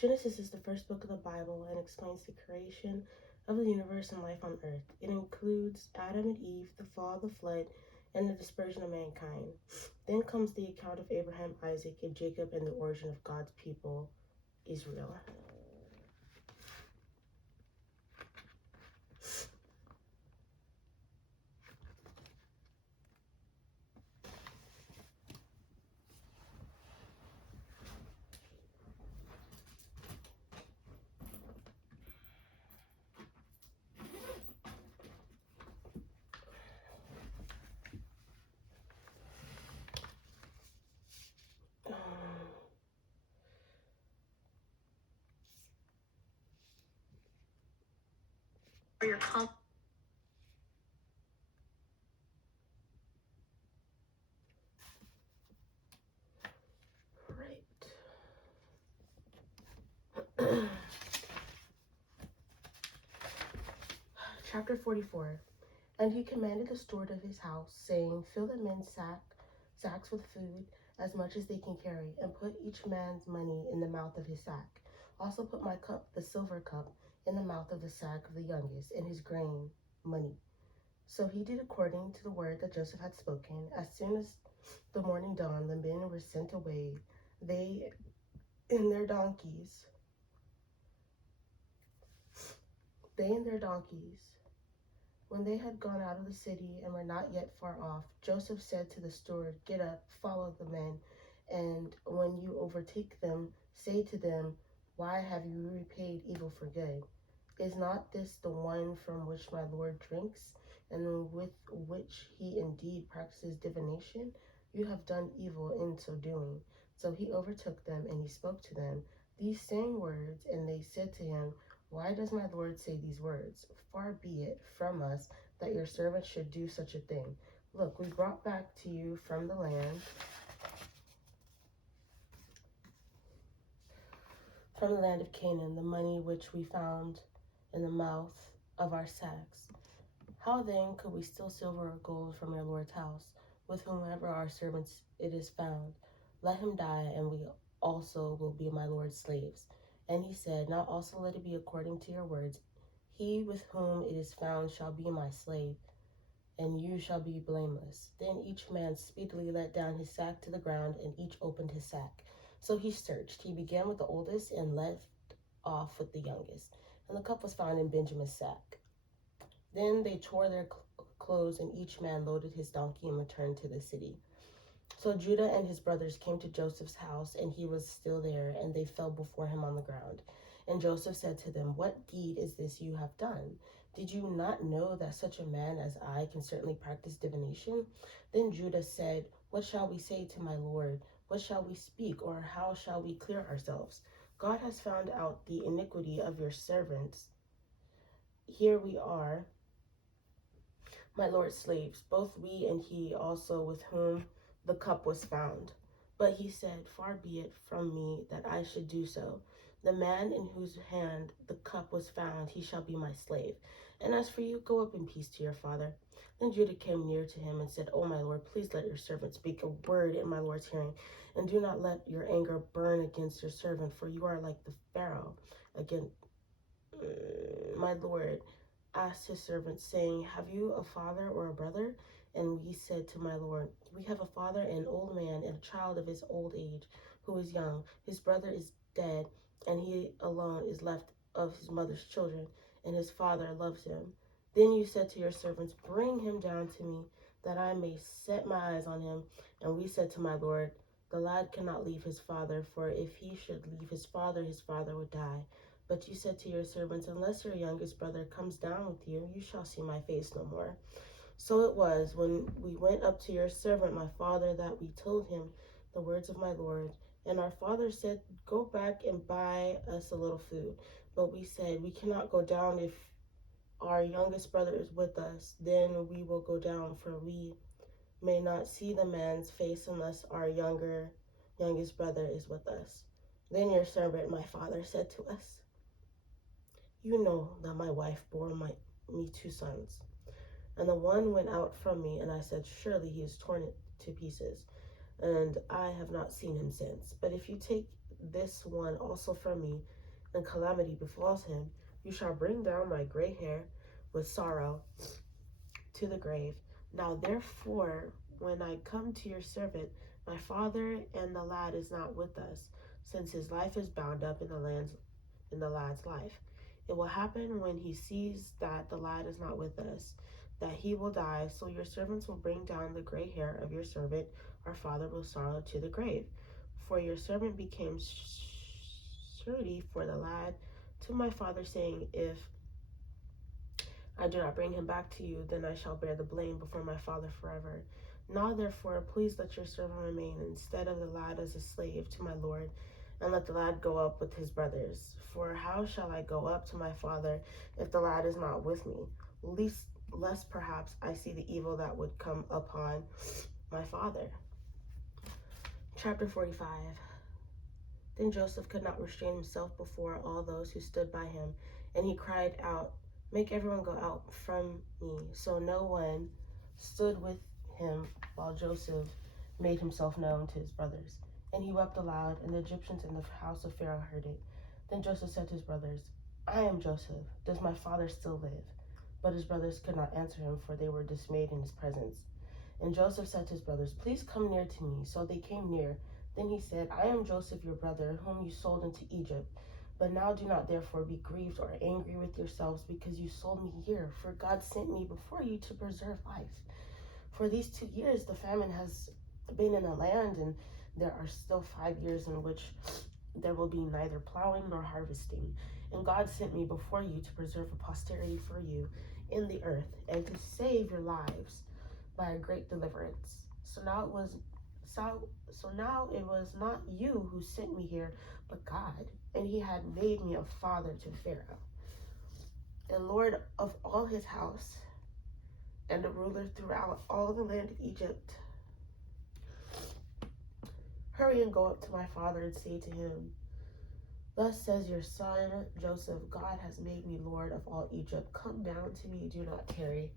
Genesis is the first book of the Bible and explains the creation of the universe and life on earth. It includes Adam and Eve, the fall, the flood, and the dispersion of mankind. Then comes the account of Abraham, Isaac, and Jacob and the origin of God's people, Israel. Your Right. Chapter 44. And he commanded the steward of his house, saying, Fill the men's sacks with food, as much as they can carry, and put each man's money in the mouth of his sack. Also put my cup, the silver cup, in the mouth of the sack of the youngest, and his grain money. So he did according to the word that Joseph had spoken. As soon as the morning dawned, the men were sent away, they and their donkeys. When they had gone out of the city and were not yet far off, Joseph said to the steward, Get up, follow the men, and when you overtake them, say to them, Why have you repaid evil for good? Is not this the wine from which my Lord drinks, and with which he indeed practices divination? You have done evil in so doing. So he overtook them, and he spoke to them these same words, and they said to him, Why does my Lord say these words? Far be it from us that your servants should do such a thing. Look, we brought back to you from the land of Canaan the money which we found in the mouth of our sacks. How then could we steal silver or gold from your Lord's house? With whomever our servants it is found, let him die, and we also will be my Lord's slaves. And he said, Now also let it be according to your words. He with whom it is found shall be my slave, and you shall be blameless. Then each man speedily let down his sack to the ground, and each opened his sack. So he searched. He began with the oldest and left off with the youngest. And the cup was found in Benjamin's sack. Then they tore their clothes, and each man loaded his donkey and returned to the city. So Judah and his brothers came to Joseph's house, and he was still there, and they fell before him on the ground. And Joseph said to them, What deed is this you have done? Did you not know that such a man as I can certainly practice divination? Then Judah said, What shall we say to my Lord? What shall we speak, or how shall we clear ourselves? God has found out the iniquity of your servants. Here we are, my Lord's slaves, both we and he also with whom the cup was found. But he said, Far be it from me that I should do so. The man in whose hand the cup was found, he shall be my slave. And as for you, go up in peace to your father. Then Judah came near to him and said, O my Lord, please let your servant speak a word in my Lord's hearing, and do not let your anger burn against your servant, for you are like the Pharaoh against my Lord asked his servants, saying, Have you a father or a brother? And we said to my Lord, We have a father, an old man, and a child of his old age, who is young. His brother is dead, and he alone is left of his mother's children, and his father loves him. Then you said to your servants, Bring him down to me, that I may set my eyes on him. And we said to my Lord, The lad cannot leave his father, for if he should leave his father would die. But you said to your servants, Unless your youngest brother comes down with you, you shall see my face no more. So it was, when we went up to your servant, my father, that we told him the words of my Lord. And our father said, Go back and buy us a little food. But we said, We cannot go down if our youngest brother is with us. Then we will go down, for we may not see the man's face unless our youngest brother is with us. Then your servant, my father, said to us, You know that my wife bore me 2 sons. And the one went out from me, and I said, Surely he is torn to pieces, and I have not seen him since. But if you take this one also from me, and calamity befalls him. You shall bring down my gray hair with sorrow to the grave. Now therefore, when I come to your servant, my father and the lad is not with us, since his life is bound up in the lad's life. It will happen when he sees that the lad is not with us, that he will die. So your servants will bring down the gray hair of your servant, our father will sorrow to the grave. For your servant became surety for the lad to my father, saying, If I do not bring him back to you, then I shall bear the blame before my father forever. Now therefore, please let your servant remain instead of the lad as a slave to my lord, and let the lad go up with his brothers. For how shall I go up to my father if the lad is not with me? Lest perhaps I see the evil that would come upon my father. Chapter 45. Then Joseph could not restrain himself before all those who stood by him, and he cried out, Make everyone go out from me. So no one stood with him while Joseph made himself known to his brothers. And he wept aloud, and the Egyptians in the house of Pharaoh heard it. Then Joseph said to his brothers, I am Joseph. Does my father still live? But his brothers could not answer him, for they were dismayed in his presence. And Joseph said to his brothers, Please come near to me. So they came near. Then he said, I am Joseph, your brother, whom you sold into Egypt. But now do not therefore be grieved or angry with yourselves because you sold me here, for God sent me before you to preserve life. For these 2 years the famine has been in the land, and there are still 5 years in which there will be neither plowing nor harvesting. And God sent me before you to preserve a posterity for you in the earth, and to save your lives by a great deliverance. So now it was not you who sent me here, but God, and he had made me a father to Pharaoh, and lord of all his house, and a ruler throughout all the land of Egypt. Hurry and go up to my father and say to him, Thus says your son Joseph, God has made me lord of all Egypt. Come down to me, do not tarry.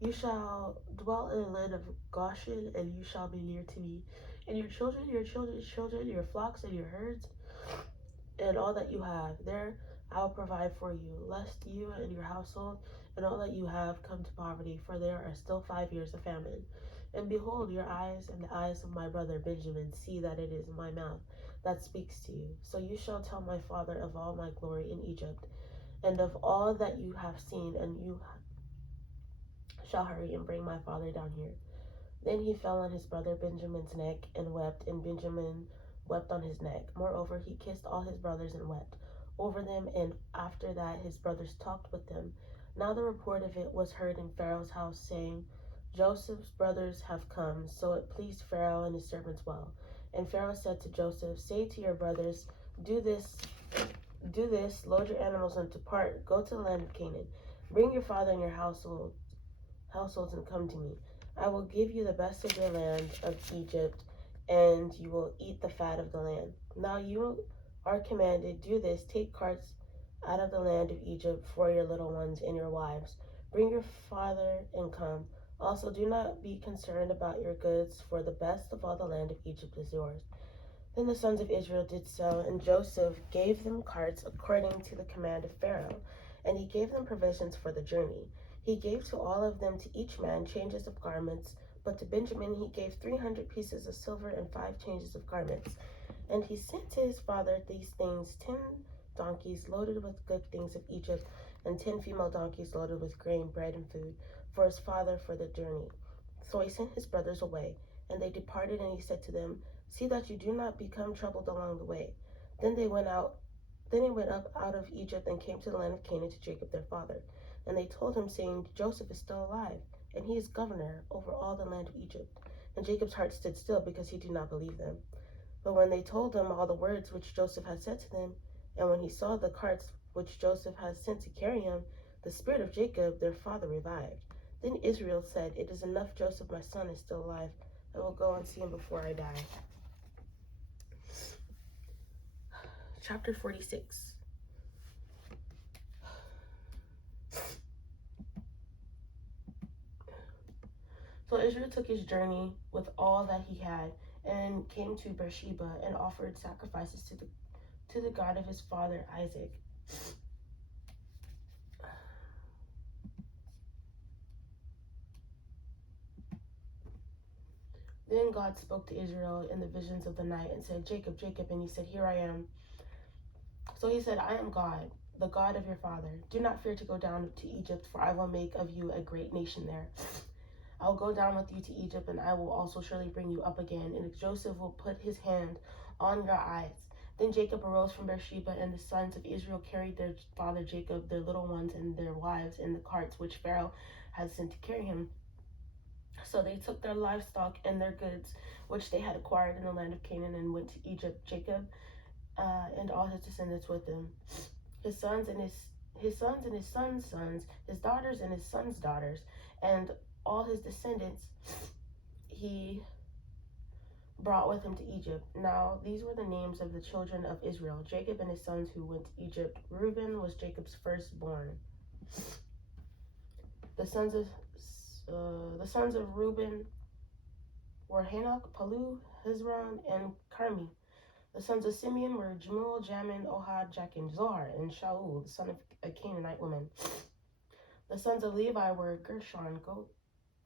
You shall dwell in the land of Goshen, and you shall be near to me, and your children, your children's children, your flocks and your herds, and all that you have. There I will provide for you, lest you and your household and all that you have come to poverty, for there are still 5 years of famine. And behold, your eyes and the eyes of my brother Benjamin see that it is my mouth that speaks to you. So you shall tell my father of all my glory in Egypt, and of all that you have seen, and you shall hurry and bring my father down here. Then he fell on his brother Benjamin's neck and wept, and Benjamin wept on his neck. Moreover, he kissed all his brothers and wept over them, and after that his brothers talked with them. Now the report of it was heard in Pharaoh's house, saying, Joseph's brothers have come. So it pleased Pharaoh and his servants well. And Pharaoh said to Joseph, Say to your brothers, do this, load your animals and depart, go to the land of Canaan. Bring your father and your households and come to me. I will give you the best of your land of Egypt, and you will eat the fat of the land. Now you are commanded, do this, take carts out of the land of Egypt for your little ones and your wives. Bring your father and come. Also do not be concerned about your goods, for the best of all the land of Egypt is yours. Then the sons of Israel did so, and Joseph gave them carts according to the command of Pharaoh, and he gave them provisions for the journey. He gave to all of them, to each man, changes of garments, but to Benjamin he gave 300 pieces of silver and 5 changes of garments. And he sent to his father these things, 10 donkeys loaded with good things of Egypt, and 10 female donkeys loaded with grain, bread, and food, for his father for the journey. So he sent his brothers away, and they departed, and he said to them, See that you do not become troubled along the way. Then they went up out of Egypt and came to the land of Canaan to Jacob their father. And they told him, saying, Joseph is still alive, and he is governor over all the land of Egypt. And Jacob's heart stood still, because he did not believe them. But when they told him all the words which Joseph had said to them, and when he saw the carts which Joseph had sent to carry him, the spirit of Jacob their father revived. Then Israel said, It is enough, Joseph my son is still alive. I will go and see him before I die. Chapter 46. So Israel took his journey with all that he had and came to Beersheba and offered sacrifices to the God of his father Isaac. Then God spoke to Israel in the visions of the night and said, Jacob, Jacob. And he said, Here I am. So he said, I am God, the God of your father. Do not fear to go down to Egypt, for I will make of you a great nation there. I will go down with you to Egypt, and I will also surely bring you up again. And Joseph will put his hand on your eyes. Then Jacob arose from Beersheba, and the sons of Israel carried their father Jacob, their little ones, and their wives in the carts which Pharaoh had sent to carry him. So they took their livestock and their goods, which they had acquired in the land of Canaan, and went to Egypt. Jacob and all his descendants with him, his sons and his sons and his sons' sons, his daughters and his sons' daughters, and all his descendants he brought with him to Egypt. Now these were the names of the children of Israel, Jacob and his sons who went to Egypt. Reuben was Jacob's firstborn. The sons of Reuben were Hanok, Palu, Hezron, and Carmi. The sons of Simeon were Jemuel, Jamin, Ohad, Jachin, Zohar, and Shaul, the son of a Canaanite woman. The sons of Levi were Gershon,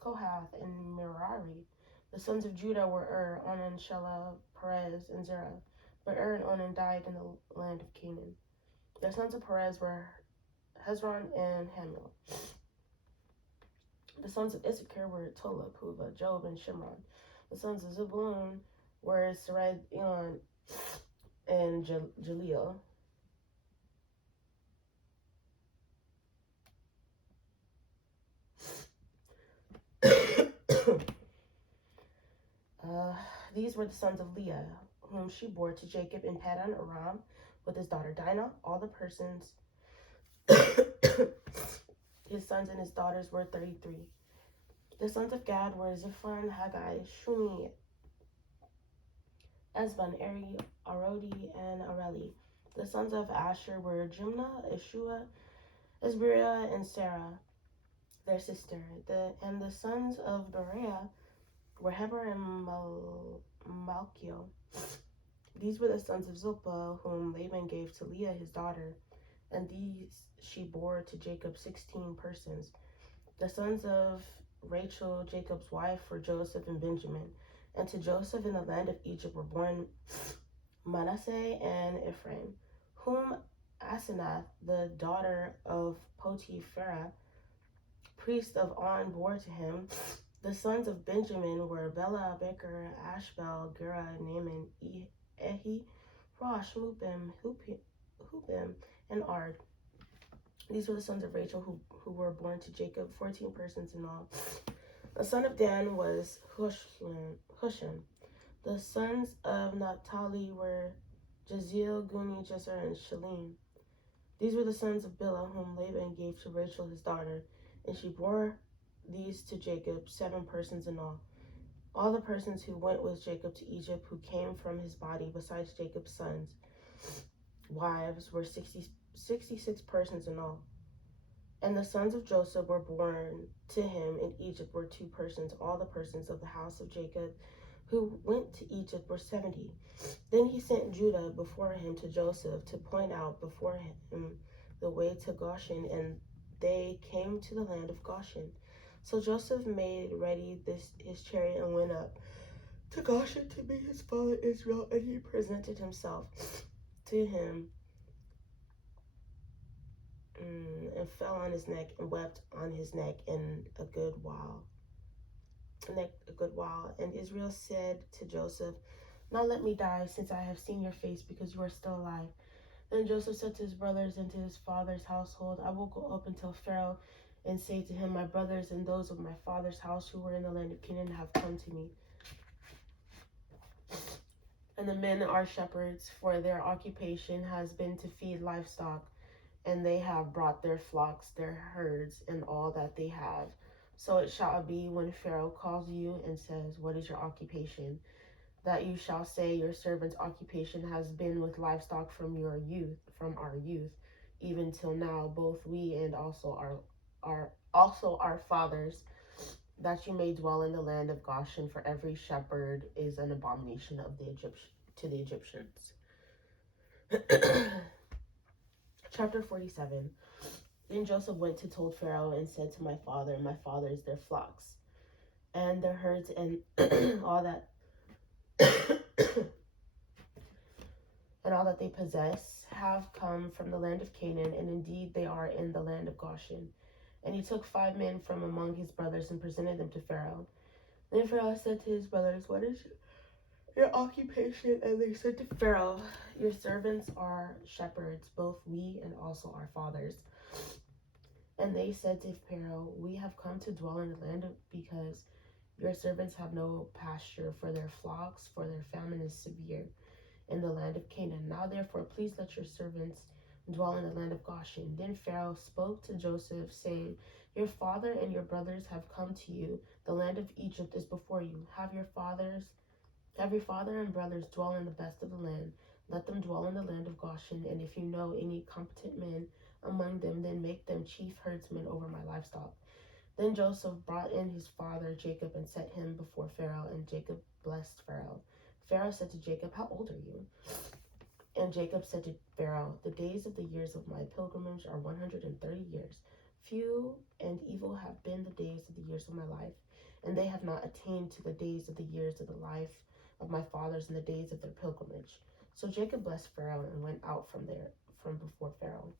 Kohath, and Merari. The sons of Judah were Onan, Shelah, Perez, and Zerah. But and Onan died in the land of Canaan. The sons of Perez were Hezron and Hamul. The sons of Issachar were Tola, Puva, Job, and Shimron. The sons of Zebulun were Sered, Elon, and Jaleel. These were the sons of Leah, whom she bore to Jacob in Paddan Aram with his daughter Dinah. All the persons, his sons and his daughters were 33. The sons of Gad were Ziphron, Haggai, Shuni, Esban, Eri, Arodi, and Areli. The sons of Asher were Jimnah, Ishua, Esbiriah, and Sarah, their sister. And the sons of Beriah were Heber and Malchio. These were the sons of Zilpah, whom Laban gave to Leah his daughter, and these she bore to Jacob 16 persons. The sons of Rachel, Jacob's wife, were Joseph and Benjamin. And to Joseph in the land of Egypt were born Manasseh and Ephraim, whom Asenath, the daughter of Potipharah, priest of On, bore to him. The sons of Benjamin were Bela, Becher, Ashbel, Gera, Naaman, Ehi, Rosh, Mupim, Hupim, and Ard. These were the sons of Rachel who were born to Jacob, 14 persons in all. The son of Dan was Hushim. The sons of Naphtali were Jaziel, Guni, Jezer, and Shalim. These were the sons of Bilhah, whom Laban gave to Rachel his daughter, and she bore these to Jacob, 7 persons in all. All the persons who went with Jacob to Egypt, who came from his body, besides Jacob's sons' wives, were 66 persons in all. And the sons of Joseph were born to him in Egypt were 2 persons. All the persons of the house of Jacob who went to Egypt were 70. Then he sent Judah before him to Joseph to point out before him the way to Goshen, and they came to the land of Goshen. So Joseph made ready his chariot and went up to Goshen to meet his father Israel, and he presented himself to him and fell on his neck and wept on his neck a good while. And Israel said to Joseph, Now let me die, since I have seen your face, because you are still alive. Then Joseph said to his brothers and to his father's household, I will go up until Pharaoh and say to him, My brothers and those of my father's house who were in the land of Canaan have come to me. And the men are shepherds, for their occupation has been to feed livestock, and they have brought their flocks, their herds, and all that they have. So it shall be when Pharaoh calls you and says, What is your occupation? That you shall say, Your servant's occupation has been with livestock from our youth. even till now, both we and also our fathers, that you may dwell in the land of Goshen, for every shepherd is an abomination of the to the Egyptians. Chapter 47. Then Joseph went to told Pharaoh and said to my fathers, their flocks and their herds and all that and all that they possess have come from the land of Canaan, and indeed they are in the land of Goshen. And he took 5 men from among his brothers and presented them to Pharaoh. Then Pharaoh said to his brothers, what is your occupation? And they said to Pharaoh, your servants are shepherds, both we and also our fathers. And they said to Pharaoh, we have come to dwell in the land because your servants have no pasture for their flocks, for their famine is severe in the land of Canaan. Now therefore, please let your servants dwell in the land of Goshen. Then Pharaoh spoke to Joseph, saying, your father and your brothers have come to you. The land of Egypt is before you. Have your father and brothers dwell in the best of the land. Let them dwell in the land of Goshen, and if you know any competent men among them, then make them chief herdsmen over my livestock. Then Joseph brought in his father Jacob and set him before Pharaoh, and Jacob blessed Pharaoh. Pharaoh said to Jacob, how old are you? And Jacob said to Pharaoh, the days of the years of my pilgrimage are 130 years. Few and evil have been the days of the years of my life, and they have not attained to the days of the years of the life of my fathers in the days of their pilgrimage. So Jacob blessed Pharaoh and went out from before Pharaoh.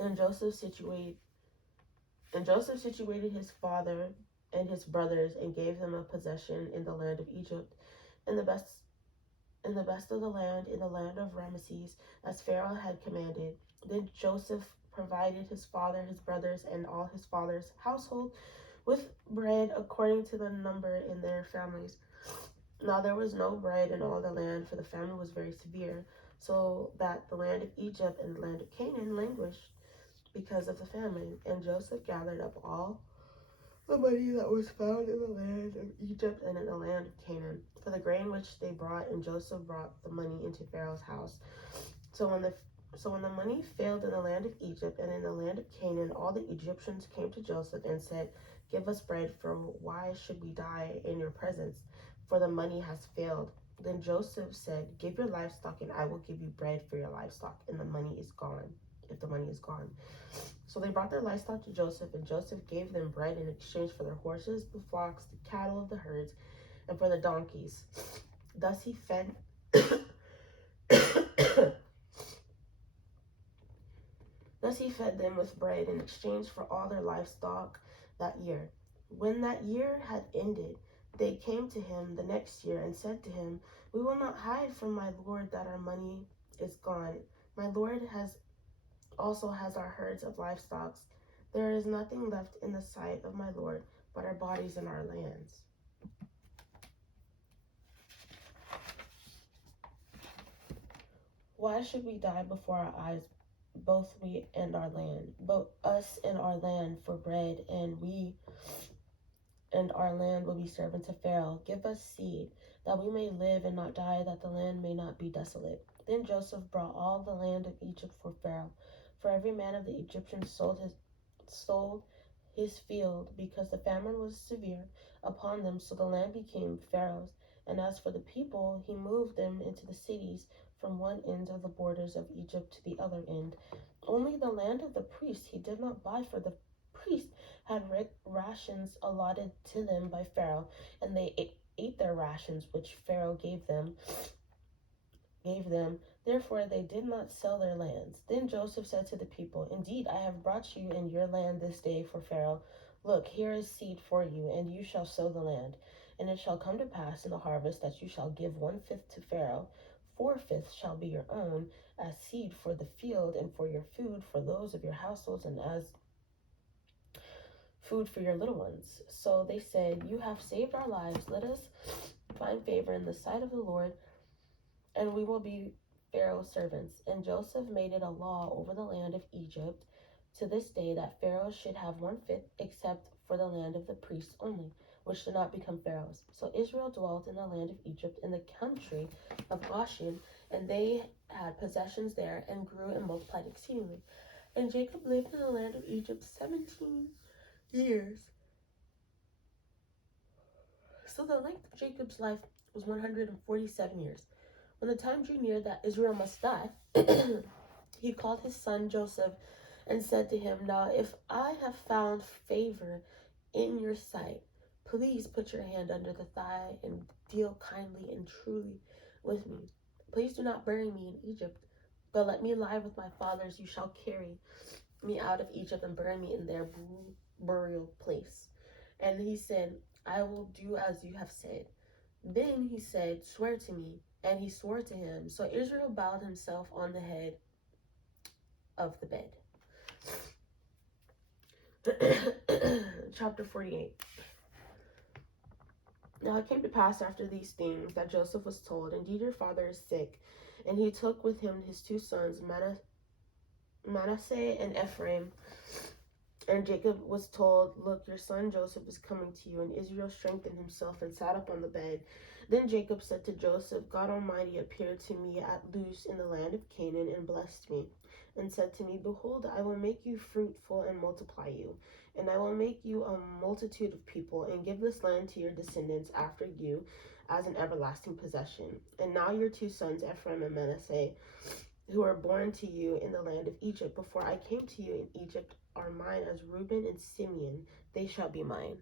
And Joseph situated his father and his brothers and gave them a possession in the land of Egypt, in the best of the land, in the land of Ramesses, as Pharaoh had commanded. Then Joseph provided his father, his brothers, and all his father's household with bread according to the number in their families. Now there was no bread in all the land, for the famine was very severe, so that the land of Egypt and the land of Canaan languished because of the famine. And Joseph gathered up all the money that was found in the land of Egypt and in the land of Canaan, for the grain which they brought, and Joseph brought the money into Pharaoh's house. So when the money failed in the land of Egypt and in the land of Canaan, all the Egyptians came to Joseph and said, give us bread, for why should we die in your presence? For the money has failed. Then Joseph said, give your livestock, and I will give you bread for your livestock, and the money is gone, if the money is gone. So they brought their livestock to Joseph, and Joseph gave them bread in exchange for their horses, the flocks, the cattle of the herds, and for the donkeys. Thus he fed them with bread in exchange for all their livestock that year. When that year had ended, they came to him the next year and said to him, we will not hide from my lord that our money is gone. My lord also has our herds of livestock. There is nothing left in the sight of my lord but our bodies and our lands. Why should we die before our eyes, both we and our land, both us and our land, for bread, and we and our land will be servants of Pharaoh? Give us seed, that we may live and not die, that the land may not be desolate. Then Joseph brought all the land of Egypt for Pharaoh, for every man of the Egyptians sold his field, because the famine was severe upon them, so the land became Pharaoh's. And as for the people, he moved them into the cities from one end of the borders of Egypt to the other end. Only the land of the priests he did not buy, for the priests had rations allotted to them by Pharaoh, and they ate their rations which Pharaoh gave them. Therefore they did not sell their lands. Then Joseph said to the people, indeed, I have brought you and your land this day for Pharaoh. Look, here is seed for you, and you shall sow the land. And it shall come to pass in the harvest that you shall give 1/5 to Pharaoh. 4/5 shall be your own, as seed for the field, and for your food, for those of your households, and as food for your little ones. So they said, you have saved our lives. Let us find favor in the sight of the Lord, and we will be Pharaoh's servants. And Joseph made it a law over the land of Egypt to this day that Pharaoh should have 1/5, except for the land of the priests only. which did not become Pharaoh's. So Israel dwelt in the land of Egypt in the country of Goshen, and they had possessions there and grew and multiplied exceedingly. And Jacob lived in the land of Egypt 17 years. So the length of Jacob's life was 147 years. When the time drew near that Israel must die, he called his son Joseph and said to him, Now if I have found favor in your sight, please put your hand under the thigh and deal kindly and truly with me. Please do not bury me in Egypt, but let me lie with my fathers. You shall carry me out of Egypt and bury me in their burial place. And he said, I will do as you have said. Then he said, Swear to me. And he swore to him. So Israel bowed himself on the head of the bed. Chapter 48. Now it came to pass after these things that Joseph was told, Indeed, your father is sick. And he took with him his two sons, Manasseh and Ephraim. And Jacob was told, Look, your son Joseph is coming to you. And Israel strengthened himself and sat up on the bed. Then Jacob said to Joseph, God Almighty appeared to me at Luz in the land of Canaan and blessed me, and said to me, Behold, I will make you fruitful and multiply you, and I will make you a multitude of people, and give this land to your descendants after you as an everlasting possession. And now your two sons, Ephraim and Manasseh, who are born to you in the land of Egypt, before I came to you in Egypt, are mine as Reuben and Simeon. They shall be mine.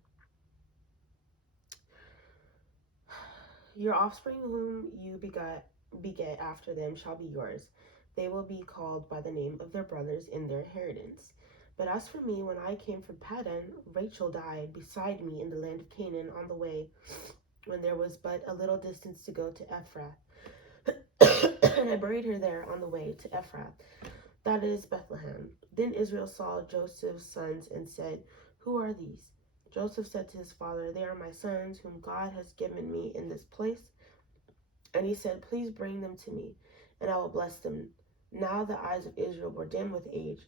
Your offspring whom you beget after them shall be yours. They will be called by the name of their brothers in their inheritance. But as for me, when I came from Paddan, Rachel died beside me in the land of Canaan on the way, when there was but a little distance to go to Ephrath. And I buried her there on the way to Ephrath, that is Bethlehem. Then Israel saw Joseph's sons and said, Who are these? Joseph said to his father, They are my sons, whom God has given me in this place. And he said, Please bring them to me, and I will bless them. Now the eyes of Israel were dim with age,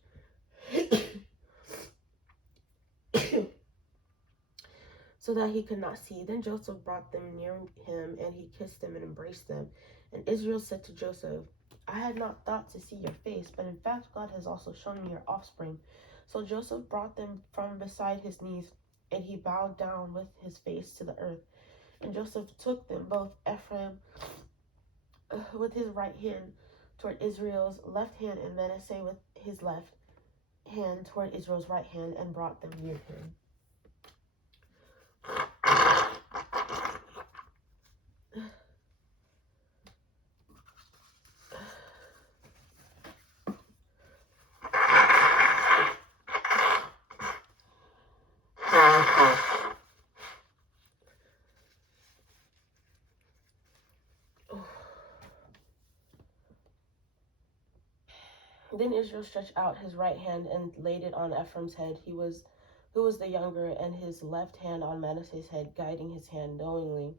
so that he could not see. Then Joseph brought them near him, and he kissed them and embraced them. And Israel said to Joseph, I had not thought to see your face, but in fact God has also shown me your offspring. So Joseph brought them from beside his knees, and he bowed down with his face to the earth. And Joseph took them, both Ephraim with his right hand toward Israel's left hand, and Manasseh with his left hand toward Israel's right hand, and brought them near him. Then Israel stretched out his right hand and laid it on Ephraim's head, who was the younger, and his left hand on Manasseh's head, guiding his hand knowingly.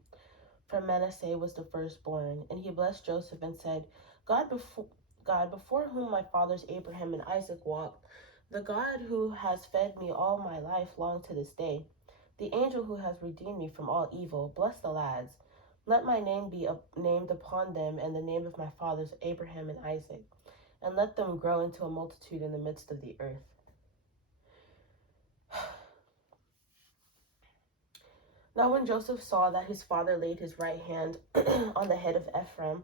For Manasseh was the firstborn. And he blessed Joseph and said, God before whom my fathers Abraham and Isaac walked, the God who has fed me all my life long to this day, the angel who has redeemed me from all evil, bless the lads. Let my name be named upon them, and the name of my fathers Abraham and Isaac, and let them grow into a multitude in the midst of the earth. Now when Joseph saw that his father laid his right hand on the head of Ephraim,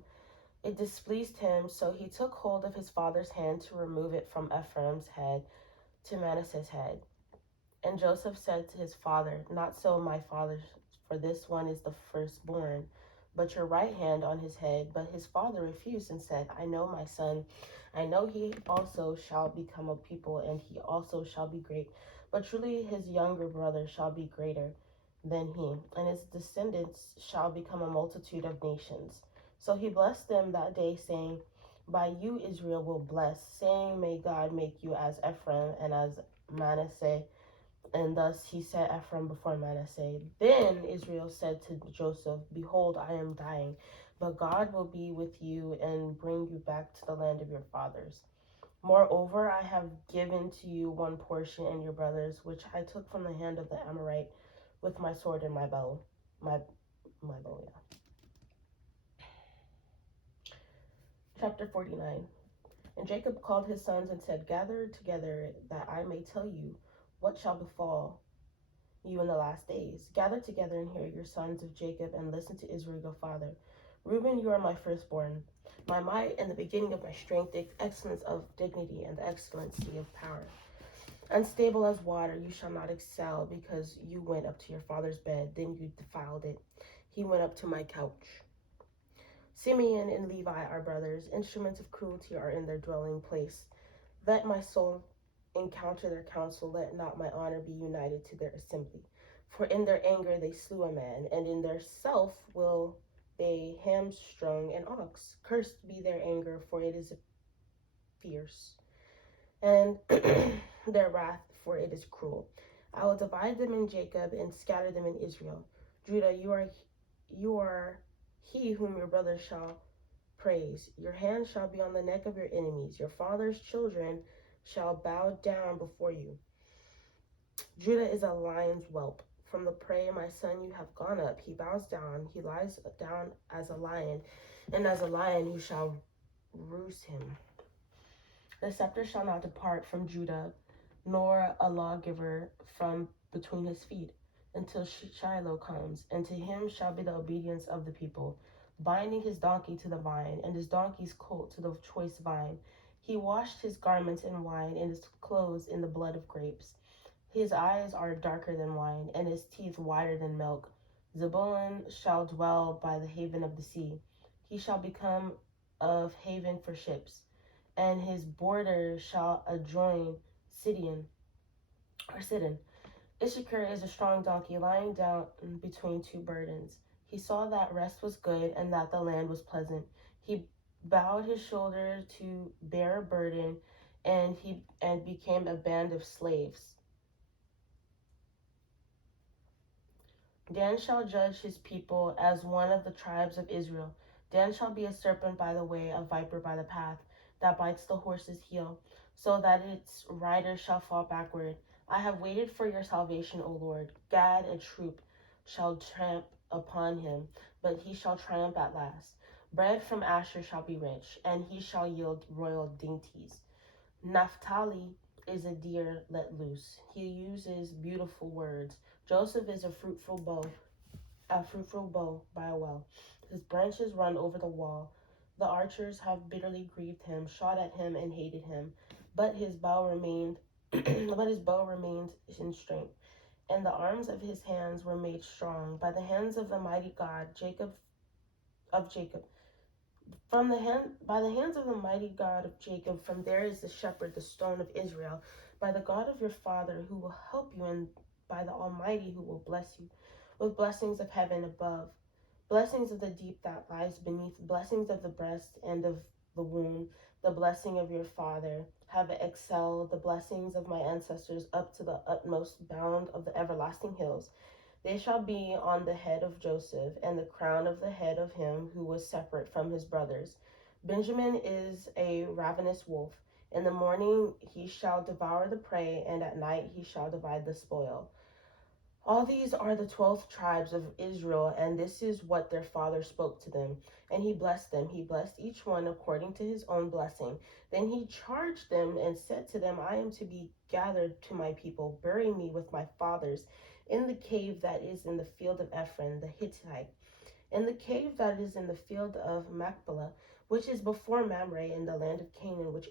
it displeased him, so he took hold of his father's hand to remove it from Ephraim's head to Manasseh's head. And Joseph said to his father, Not so, my father, for this one is the firstborn, but your right hand on his head. But his father refused and said, I know, my son, I know he also shall become a people, and he also shall be great. But truly his younger brother shall be greater than he, and his descendants shall become a multitude of nations. So he blessed them that day, saying, By you Israel will bless, saying, May God make you as Ephraim and as Manasseh. And thus he set Ephraim before Manasseh. Then Israel said to Joseph, Behold, I am dying, but God will be with you and bring you back to the land of your fathers. Moreover, I have given to you one portion and your brothers, which I took from the hand of the Amorite, with my sword and my bow. My bow, yeah. Chapter 49. And Jacob called his sons and said, "Gather together, that I may tell you what shall befall you in the last days. Gather together and hear, your sons of Jacob, and listen to Israel your father. Reuben, you are my firstborn, my might and the beginning of my strength, the excellence of dignity and the excellency of power. Unstable as water, you shall not excel, because you went up to your father's bed, then you defiled it. He went up to my couch. Simeon and Levi are brothers. Instruments of cruelty are in their dwelling place. Let my soul encounter their counsel. Let not my honor be united to their assembly. For in their anger they slew a man, and in their self will they hamstrung an ox. Cursed be their anger, for it is fierce, and their wrath, for it is cruel. I will divide them in Jacob and scatter them in Israel. Judah, you are he whom your brothers shall praise. Your hand shall be on the neck of your enemies. Your father's children shall bow down before you. Judah is a lion's whelp. From the prey, my son, you have gone up. He bows down. He lies down as a lion, and as a lion who shall roose him. The scepter shall not depart from Judah, nor a lawgiver from between his feet, until Shiloh comes, and to him shall be the obedience of the people, binding his donkey to the vine, and his donkey's colt to the choice vine. He washed his garments in wine, and his clothes in the blood of grapes. His eyes are darker than wine, and his teeth whiter than milk. Zebulun shall dwell by the haven of the sea. He shall become of haven for ships, and his border shall adjoin Sidon. Issachar is a strong donkey, lying down between two burdens. He saw that rest was good, and that the land was pleasant. He bowed his shoulder to bear a burden, and became a band of slaves. Dan shall judge his people as one of the tribes of Israel. Dan shall be a serpent by the way, a viper by the path, that bites the horse's heel, so that its rider shall fall backward. I have waited for your salvation, O Lord. Gad, a troop, shall tramp upon him, but he shall triumph at last. Bread from Asher shall be rich, and he shall yield royal dainties. Naphtali is a deer let loose. He uses beautiful words. Joseph is a fruitful bow by a well. His branches run over the wall. The archers have bitterly grieved him, shot at him and hated him, but his bow remained in strength, and the arms of his hands were made strong by the hands of the mighty God, Jacob. By the hands of the mighty God of Jacob, from there is the shepherd, the stone of Israel, by the God of your father who will help you, and by the Almighty who will bless you, with blessings of heaven above, blessings of the deep that lies beneath, blessings of the breast and of the womb, the blessing of your father have excelled the blessings of my ancestors up to the utmost bound of the everlasting hills. They shall be on the head of Joseph, and the crown of the head of him who was separate from his brothers. Benjamin is a ravenous wolf. In the morning he shall devour the prey, and at night he shall divide the spoil. All these are the 12 tribes of Israel, and this is what their father spoke to them. And he blessed them. He blessed each one according to his own blessing. Then he charged them and said to them, I am to be gathered to my people. Bury me with my fathers in the cave that is in the field of Ephron the Hittite, in the cave that is in the field of Machpelah, which is before Mamre, in the land of Canaan, which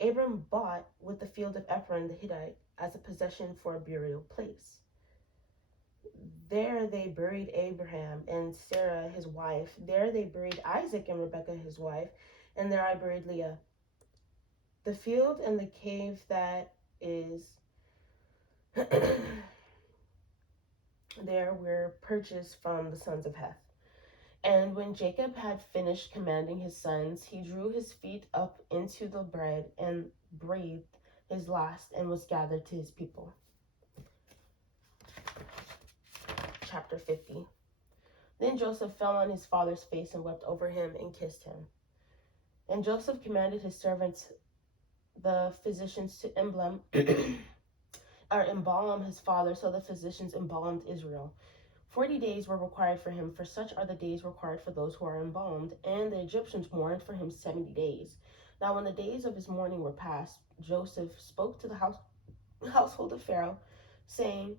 Abram bought with the field of Ephron the Hittite as a possession for a burial place. There they buried Abraham and Sarah his wife. There they buried Isaac and Rebekah his wife, and there I buried Leah. The field and the cave that is there were purchased from the sons of Heth. And when Jacob had finished commanding his sons, he drew his feet up into the bread and breathed his last, and was gathered to his people. Chapter 50. Then Joseph fell on his father's face and wept over him and kissed him. And Joseph commanded his servants, the physicians, to embalm or embalm his father, so the physicians embalmed Israel. 40 days were required for him, for such are the days required for those who are embalmed, and the Egyptians mourned for him 70 days. Now when the days of his mourning were past, Joseph spoke to the household of Pharaoh, saying,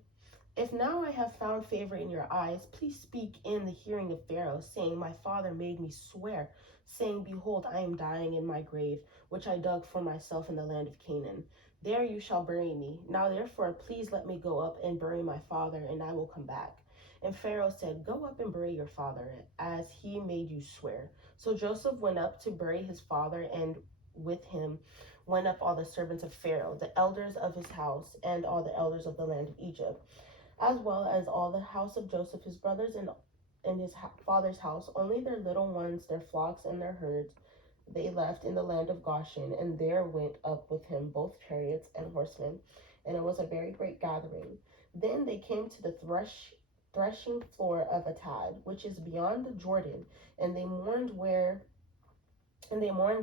if now I have found favor in your eyes, please speak in the hearing of Pharaoh, saying, my father made me swear, saying, behold, I am dying in my grave, which I dug for myself in the land of Canaan. There you shall bury me. Now therefore, please let me go up and bury my father, and I will come back. And Pharaoh said, go up and bury your father, as he made you swear. So Joseph went up to bury his father, and with him went up all the servants of Pharaoh, the elders of his house, and all the elders of the land of Egypt, as well as all the house of Joseph, his brothers, and in his father's house. Only their little ones, their flocks, and their herds, they left in the land of Goshen, and there went up with him both chariots and horsemen, and it was a very great gathering. Then they came to the threshing floor of Atad, which is beyond the Jordan, and they mourned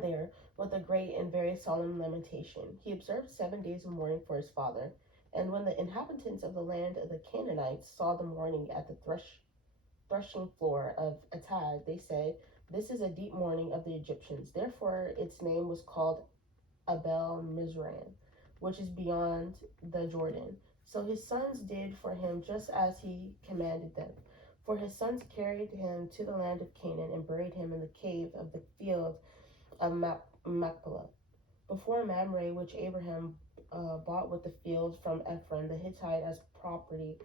there with a great and very solemn lamentation. He observed 7 days of mourning for his father. And when the inhabitants of the land of the Canaanites saw the mourning at the threshing floor of Atad, they said, this is a deep mourning of the Egyptians. Therefore its name was called Abel Mizraim, which is beyond the Jordan. So his sons did for him just as he commanded them. For his sons carried him to the land of Canaan and buried him in the cave of the field of Machpelah, before Mamre, which Abraham bought with the field from Ephron the Hittite as property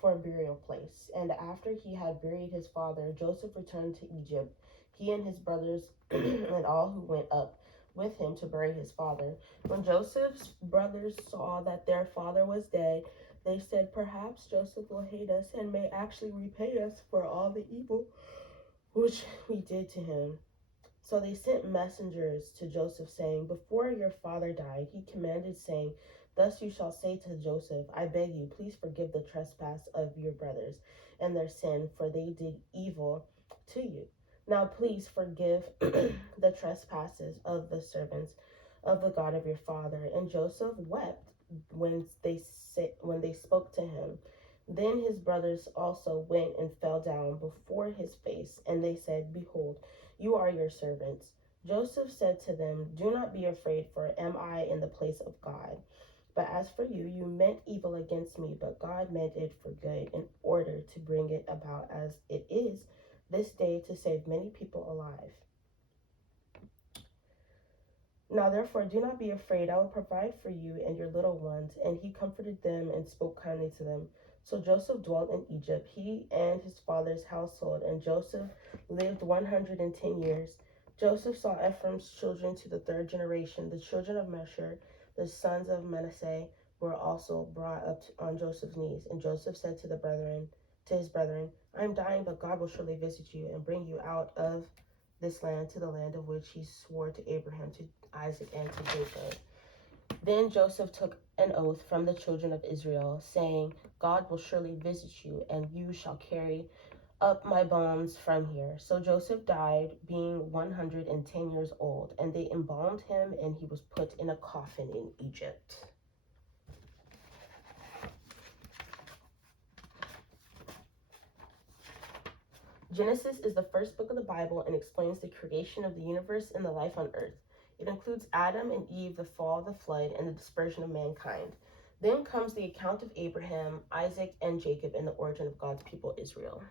for a burial place. And after he had buried his father, Joseph returned to Egypt, he and his brothers and all who went up with him to bury his father. When Joseph's brothers saw that their father was dead, they said, perhaps Joseph will hate us and may actually repay us for all the evil which we did to him. So they sent messengers to Joseph, saying, before your father died, he commanded, saying, thus you shall say to Joseph, I beg you, please forgive the trespass of your brothers and their sin, for they did evil to you. Now please forgive the trespasses of the servants of the God of your father. And Joseph wept when they spoke to him. Then his brothers also went and fell down before his face, and they said, behold, you are your servants. Joseph said to them, do not be afraid, for am I in the place of God? But as for you, you meant evil against me, but God meant it for good, in order to bring it about as it is this day, to save many people alive. Now therefore do not be afraid, I will provide for you and your little ones. And he comforted them and spoke kindly to them. So Joseph dwelt in Egypt, he and his father's household, and Joseph lived 110 years. Joseph saw Ephraim's children to the third generation. The children of Meshur, the sons of Manasseh, were also brought up on Joseph's knees. And Joseph said to his brethren, I am dying, but God will surely visit you and bring you out of this land to the land of which he swore to Abraham, to Isaac, and to Jacob. Then Joseph took an oath from the children of Israel, saying, God will surely visit you, and you shall carry up my bones from here. So Joseph died, being 110 years old, and they embalmed him, and he was put in a coffin in Egypt. Genesis is the first book of the Bible and explains the creation of the universe and the life on earth. It includes Adam and Eve, the fall, the flood, and the dispersion of mankind. Then comes the account of Abraham, Isaac, and Jacob, and the origin of God's people, Israel.